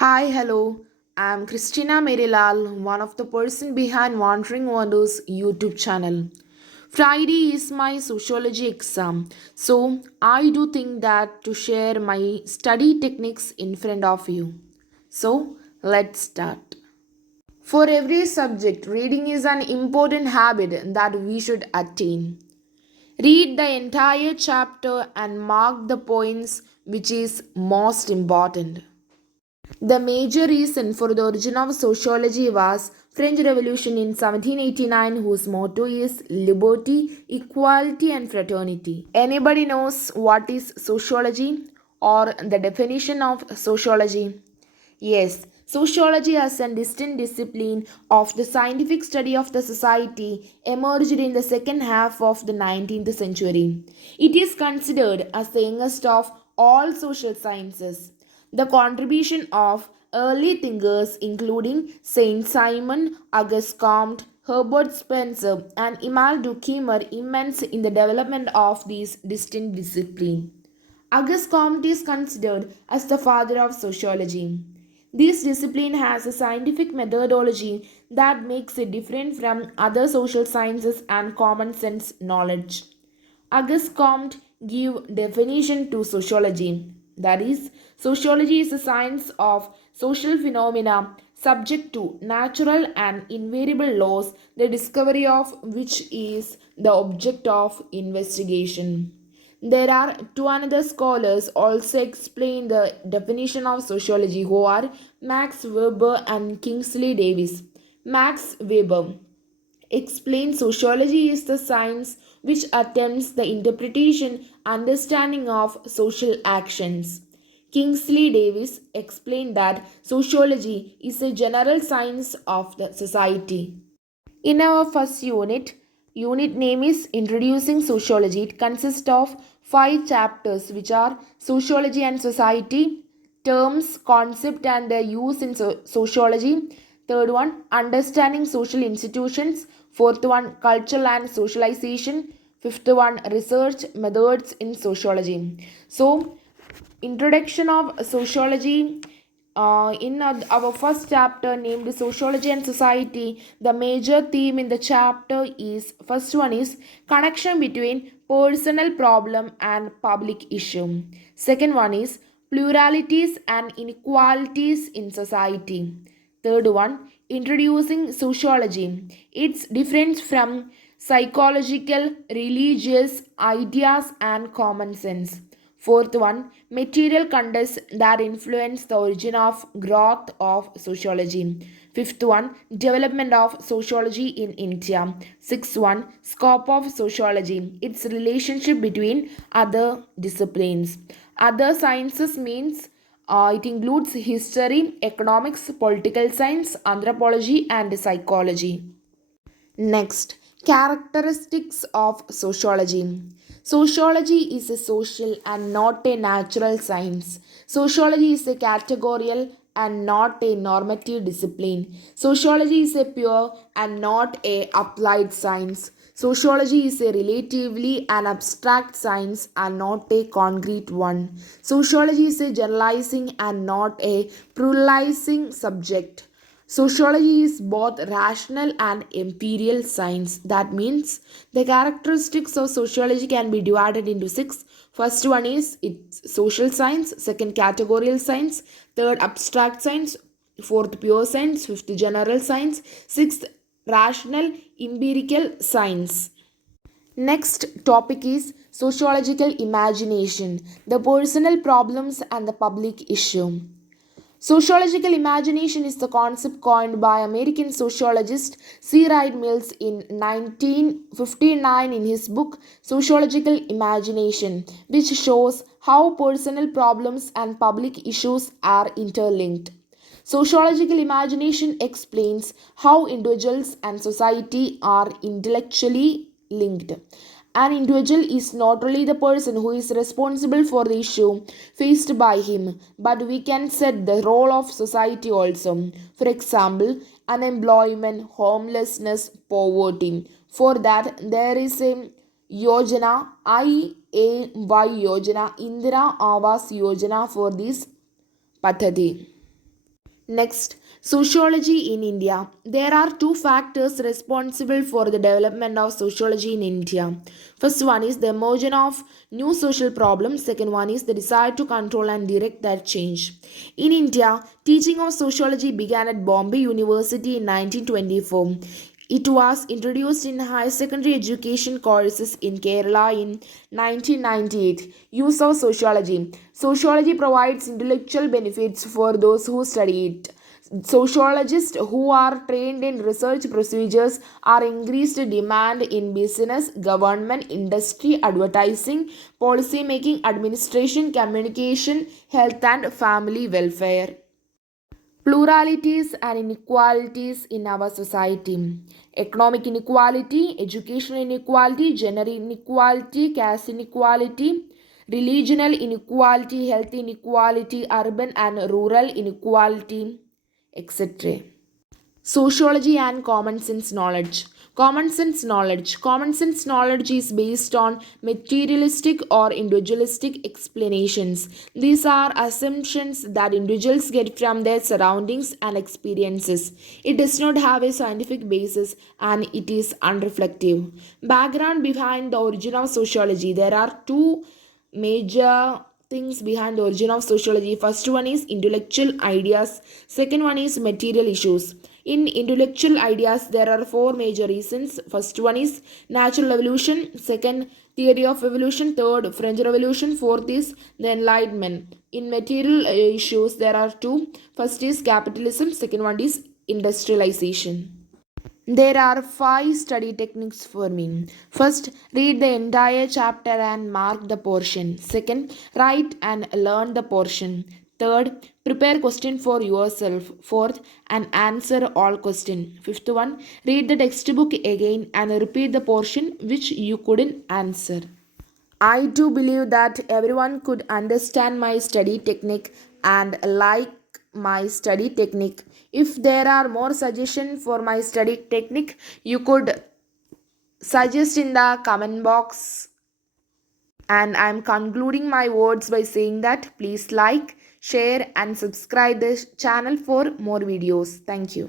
Hi, hello. I'm Christina Merilal, one of the person behind Wandering Wonders YouTube channel. Friday is my sociology exam, so I do think that to share my study techniques in front of you. So, let's start. For every subject, reading is an important habit that we should attain. Read the entire chapter and mark the points which is most important. The major reason for the origin of sociology was French Revolution in 1789 whose motto is liberty, equality and fraternity. Anybody knows what is sociology or the definition of sociology? Yes, sociology as a distinct discipline of the scientific study of the society emerged in the second half of the 19th century. It is considered as the youngest of all social sciences. The contribution of early thinkers including Saint Simon, Auguste Comte, Herbert Spencer, and Immanuel Durkheim were immense in the development of this distinct discipline. Auguste Comte is considered as the father of sociology. This discipline has a scientific methodology that makes it different from other social sciences and common sense knowledge. Auguste Comte gave definition to sociology. That is, sociology is a science of social phenomena subject to natural and invariable laws, the discovery of which is the object of investigation. There are two another scholars also explain the definition of sociology who are Max Weber and Kingsley Davis. Max Weber explains sociology is the science which attempts the interpretation, understanding of social actions. Kingsley Davis explained that sociology is a general science of the society. In our first unit name is Introducing Sociology. It consists of 5 chapters which are Sociology and Society, Terms, Concept and their use in sociology. Third one, Understanding Social Institutions. Fourth one, Culture and Socialization. Fifth one, Research Methods in Sociology. So, introduction of sociology in our first chapter named Sociology and Society, the major theme in the chapter is first one is connection between personal problem and public issue. Second one is pluralities and inequalities in society. Third one, introducing sociology, its difference from psychological, religious ideas and common sense. Fourth one, material contexts that influence the origin of growth of sociology. Fifth one, development of sociology in India. Sixth one, scope of sociology, its relationship between other disciplines. Other sciences means it includes history, economics, political science, anthropology, and psychology. Next, characteristics of sociology. Sociology is a social and not a natural science. Sociology is a categorical and not a normative discipline. Sociology is a pure and not a applied science. Sociology is a relatively an abstract science and not a concrete one. Sociology is a generalizing and not a pluralizing subject. Sociology is both rational and empirical science. That means the characteristics of sociology can be divided into six. First one is it's social science, second categorical science, third abstract science, fourth pure science, fifth general science, sixth rational empirical science. Next topic is sociological imagination, the personal problems and the public issue. Sociological imagination is the concept coined by American sociologist C. Wright Mills in 1959 in his book Sociological Imagination, which shows how personal problems and public issues are interlinked. Sociological imagination explains how individuals and society are intellectually linked. An individual is not only the person who is responsible for the issue faced by him, but we can set the role of society also. For example, unemployment, homelessness, poverty. For that, there is a Yojana, IAY Yojana, Indira Awas Yojana for this Pathati. Next, sociology in India. There are two factors responsible for the development of sociology in India. First one is the emergence of new social problems. Second one is the desire to control and direct that change. In India, teaching of sociology began at Bombay University in 1924. It was introduced in higher secondary education courses in Kerala in 1998. Use of sociology. Sociology provides intellectual benefits for those who study it. Sociologists who are trained in research procedures are increased demand in business, government, industry, advertising, policy making, administration, communication, health, and family welfare. Pluralities and inequalities in our society: economic inequality, educational inequality, gender inequality, caste inequality, religional inequality, health inequality, urban and rural inequality, etc. Sociology and common sense knowledge. Common sense knowledge. Common sense knowledge is based on materialistic or individualistic explanations. These are assumptions that individuals get from their surroundings and experiences. It does not have a scientific basis and it is unreflective. Background behind the origin of sociology. There are two major things behind the origin of sociology. First one is intellectual ideas, second one is material issues. In intellectual ideas there are four major reasons. First one is natural evolution, second theory of evolution, third French revolution, fourth is the enlightenment. In material issues there are two. First is capitalism, second one is industrialization. There are five study techniques for me. First, read the entire chapter and mark the portion. Second, write and learn the portion. Third, prepare question for yourself. Fourth, and answer all question. Fifth one, read the textbook again and repeat the portion which you couldn't answer. I do believe that everyone could understand my study technique and like my study technique. If there are more suggestions for my study technique, you could suggest in the comment box. And I'm concluding my words by saying that please like, share, and subscribe this channel for more videos. Thank you.